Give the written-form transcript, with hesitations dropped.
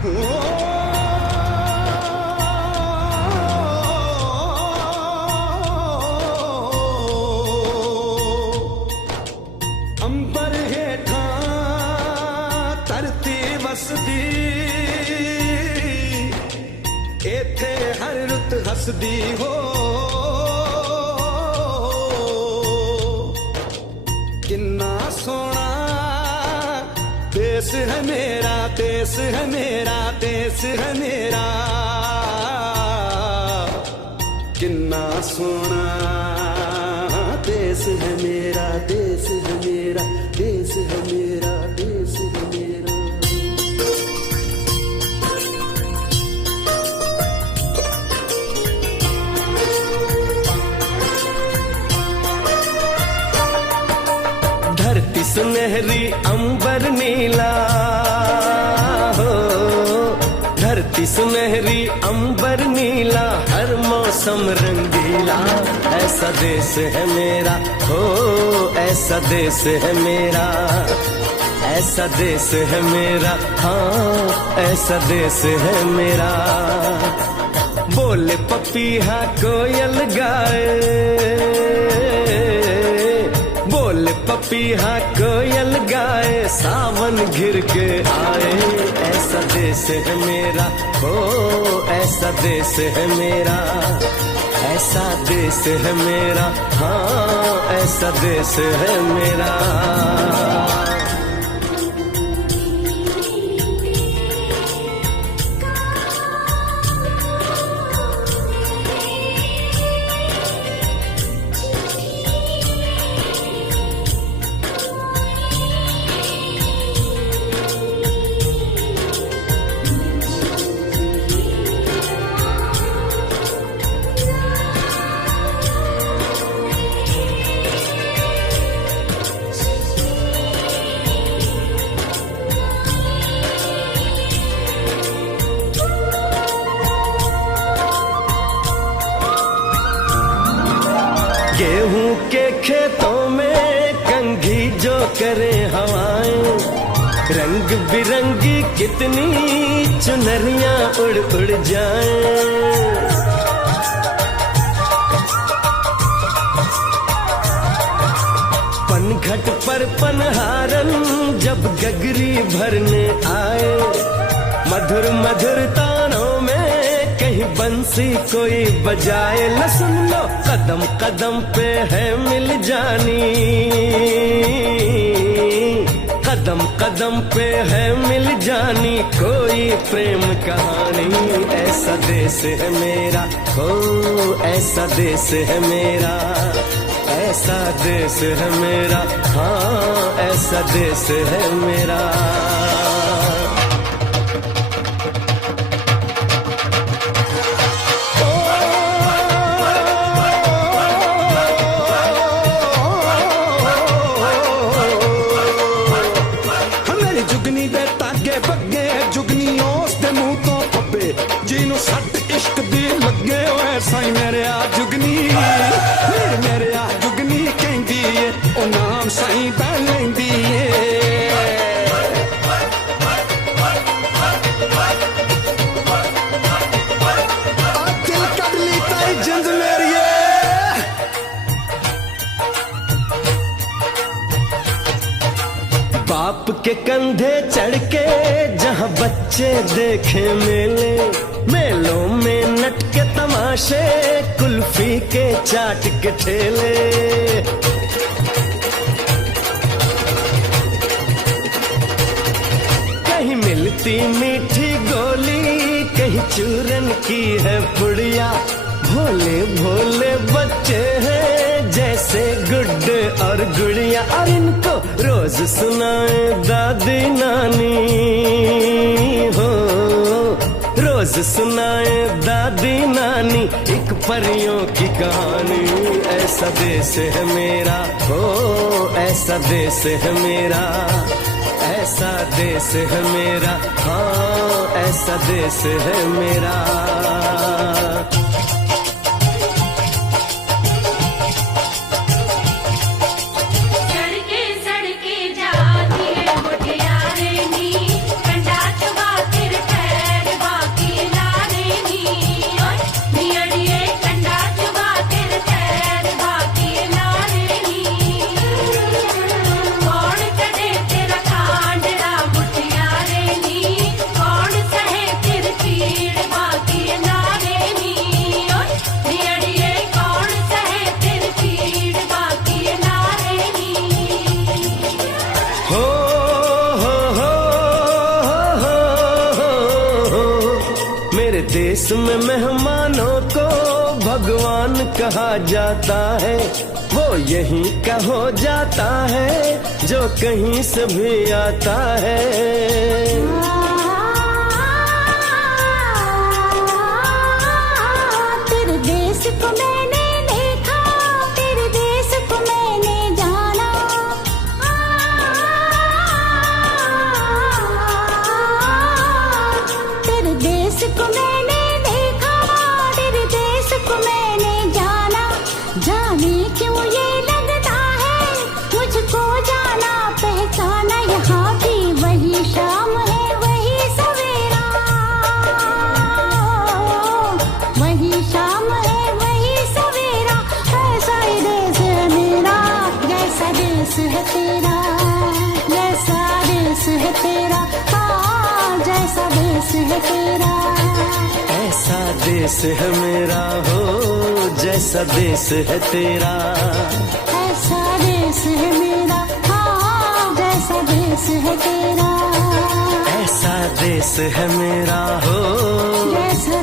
अंबर हेठा धरती वसदी, इथे हर रुत हसदी हो। किन्ना सोना देश है मेरा, देश है मेरा, देश है मेरा। किन्ना सोना देश है मेरा, देश है मेरा, देश है मेरा, देश है मेरा। धरती सुनहरी अंबर नीला हो, धरती सुनहरी अंबर नीला, हर मौसम रंगीला। ऐसा देश है मेरा हो, ऐसा देश है मेरा, ऐसा देश है मेरा, हाँ ऐसा देश है मेरा। बोले पपीहा कोयल गाए, बोले पपीहा कोयल गाए, सावन घिर के आए। ऐसा देश है मेरा हो, ऐसा देश है मेरा, ऐसा देश है मेरा, हाँ ऐसा देश है मेरा। गेहूं के खेतों में कंघी जो करे हवाएं, रंग बिरंगी कितनी चुनरियां उड़ उड़ जाएं। पनघट पर पनहारन जब गगरी भरने आए, मधुर मधुर तानों में कहीं बंसी कोई बजाए। ल सुन लो कदम कदम पे है मिल जानी, कदम कदम पे है मिल जानी कोई प्रेम कहानी। ऐसा देश है मेरा हो, ऐसा देश है मेरा, ऐसा देश है मेरा, हाँ ऐसा देश है मेरा। जुगनी दे तागे बगे, जुगनी उस दे मुंह तो पब्बे, जिन्हों सट इश्क दी लगे हो ऐसा ही मेरे आ जुगनी, मेरे आ जुगनी कहंदी है ओ नाम सही पै लैंदी है। दिल कट ली ताई जिंद मेरी बाप के कंधे चढ़ के जहाँ बच्चे देखे मेले, मेलों में नट के तमाशे, कुल्फी के चाट के ठेले। कहीं मिलती मीठी गोली, कहीं चूरन की है पुड़िया। भोले भोले बच्चे हैं जैसे गुड्डे और गुड़िया, और इनको रोज सुनाए दादी नानी हो, रोज सुनाए दादी नानी एक परियों की कहानी। ऐसा देश है मेरा हो, ऐसा देश है मेरा, ऐसा देश है मेरा, हाँ ऐसा देश है मेरा। सड़के जाती है मुटियारे नी, कंडा चुबा फिर जिसमें मेहमानों को भगवान कहा जाता है, वो यहीं का हो जाता है जो कहीं से भी आता है। तेरे देश को मैंने देखा, तेरे देश को मैंने जाना, तेरे देश को मैंने देखा, तेरे देश को मैंने जाना। जाने क्यों ये लगता है मुझको जाना पहचाना, यहाँ भी वही शाम है वही सवेरा, वही शाम है वही सवेरा। ऐसा ही देश है मेरा, जैसा देश है तेरा, जैसा देश है तेरा, हाँ जैसा देश है तेरा। ऐसा देश है मेरा हो जैसा देश है तेरा, ऐसा देश है मेरा, हाँ जैसा देश है तेरा। ऐसा देश है मेरा हो जैसा